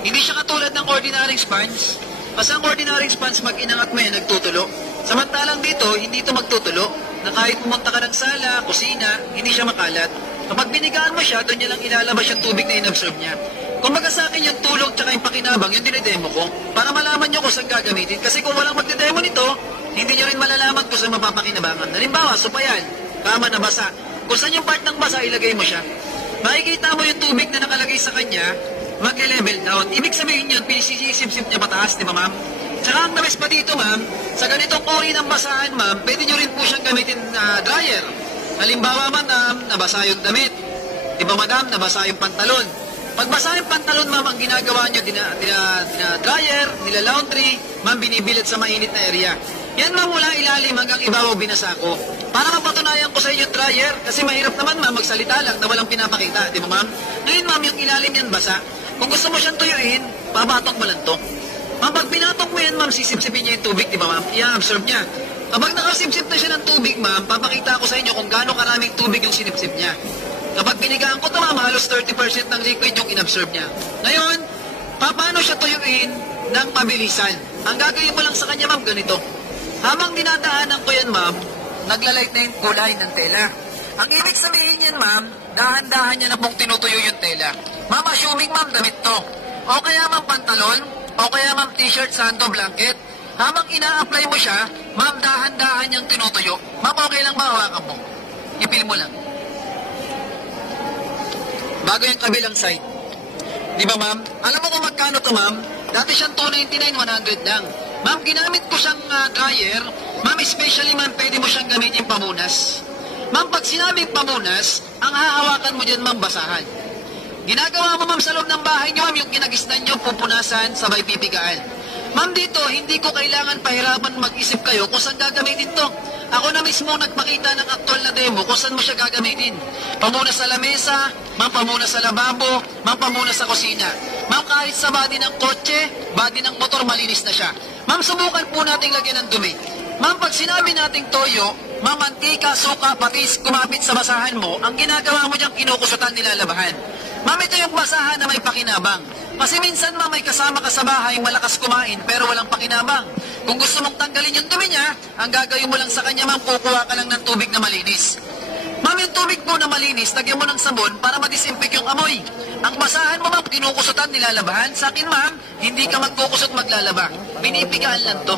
Hindi siya katulad ng ordinary sponge. Kasi ang ordinary sponge, pag inangat mo yan, nagtutulo. Samantalang dito, hindi ito magtutulo. Na kahit pumunta ka ng sala, kusina, hindi siya makalat. Kapag binigaan mo siya, doon niya lang ilalabas yung tubig na inabsorb niya. Kung baga sa akin yung tulog tsaka yung pakinabang, yung dinedemo ko, para malaman nyo kung saan gagamitin. Kasi kung walang magdedemo nito, hindi nyo rin malalaman kung saan mapapakinabangan. Halimbawa, supayan, kama na basa. Kung saan yung part ng basa, ilagay mo siya. Makikita mo yung tubig na nakalagay sa kanya, mag-level down. Ibig sabihin yun, pinisisip-sip niya pataas, di ba ma'am? Tsaka ang nabes pa dito ma'am, sa ganitong uri ng basahan ma'am, pwede nyo rin po siyang gamitin na dryer. Halimbawa madam, nabasa yung damit. Di ba madam, nabasa yung pantalon. Pag basa yung pantalon ma'am, ang ginagawa nyo, dryer, nila laundry, ma'am, binibilad sa mainit na area. Yan ma'am, mula ilalim hanggang ibabaw binasa ko. Para mapatunayan ko sa inyo dryer, kasi mahirap naman ma'am, magsalita lang na walang pinapakita, di ba ma'am? Ngayon ma'am, yung ilalim yan basa. Kung gusto mo siyang tuyuin, pabatok mo lang to. Ma'am, pag binatok mo yan ma'am, sisipsipin niya yung tubig, di ba ma'am? I-absorb niya. Kapag nakasipsip na siya ng tubig ma'am, papakita ko sa inyo kung gaano karaming tubig yung sinipsip niya. Kapag binigaan ko ito ma'am, halos 30% ng liquid yung inabsorb niya. Ngayon, paano siya tuyuin ng pabilisan? Ang gagawin mo lang sa kanya ma'am, ganito. Habang dinadaanan ko yan ma'am, naglalight na yung kulay ng tela. Ang ibig sabihin yan ma'am, dahan-dahan niya na pong tinutuyo yung tela. Ma'am, assuming ma'am, damit to. O kaya ma'am, pantalon. O kaya ma'am, t-shirt, sando, blanket. Habang ina-apply mo siya, ma'am, dahan-dahan niyang tinutuyo. Ma'am, okay lang ba hawakan mo? Ipil mo lang. Bago yung kabilang side. Di ba ma'am? Alam mo kung magkano to ma'am? Dati siyang 299, 100 lang. Ma'am, ginamit ko siyang dryer. Ma'am, especially ma'am, pwede mo siyang gamitin pamunas. Ma'am, pag sinabing pamunas, ang hahawakan mo dyan ma'am, basahan. Ginagawa mo ma'am sa loob ng bahay nyo ma'am, yung kinagisnan nyo, pupunasan, sabay pipigaan. Ma'am, dito, hindi ko kailangan pahirapan mag-isip kayo kung saan gagamitin to. Ako na mismo nagpakita ng aktual na demo kung saan mo siya gagamitin. Pamunas sa lamesa, ma'am, pamunas sa lababo, ma'am, pamunas sa kusina. Ma'am, kahit sa body ng kotse, body ng motor, malinis na siya. Ma'am, subukan po nating lagyan ng dumi. Ma'am, pag sinabi nating toyo, ma'am, mantika, suka, patis, kumapit sa basahan mo, ang ginagawa mo diyang kinukusutan, nilalabahan. Ma'am, ito yung basahan na may pakinabang. Kasi minsan ma'am, may kasama ka sa bahay, malakas kumain, pero walang pakinabang. Kung gusto mong tanggalin yung dumi niya, ang gagawin mo lang sa kanya ma'am, kukuha ka lang ng tubig na malinis. Ma'am, yung tubig mo na malinis, lagyan mo ng sabon para madisinfect yung amoy. Ang basahan mo ma'am, kinukusutan, nilalabahan. Sa akin ma'am, hindi ka magkukusot, maglalaba. Pinipigaan lang to.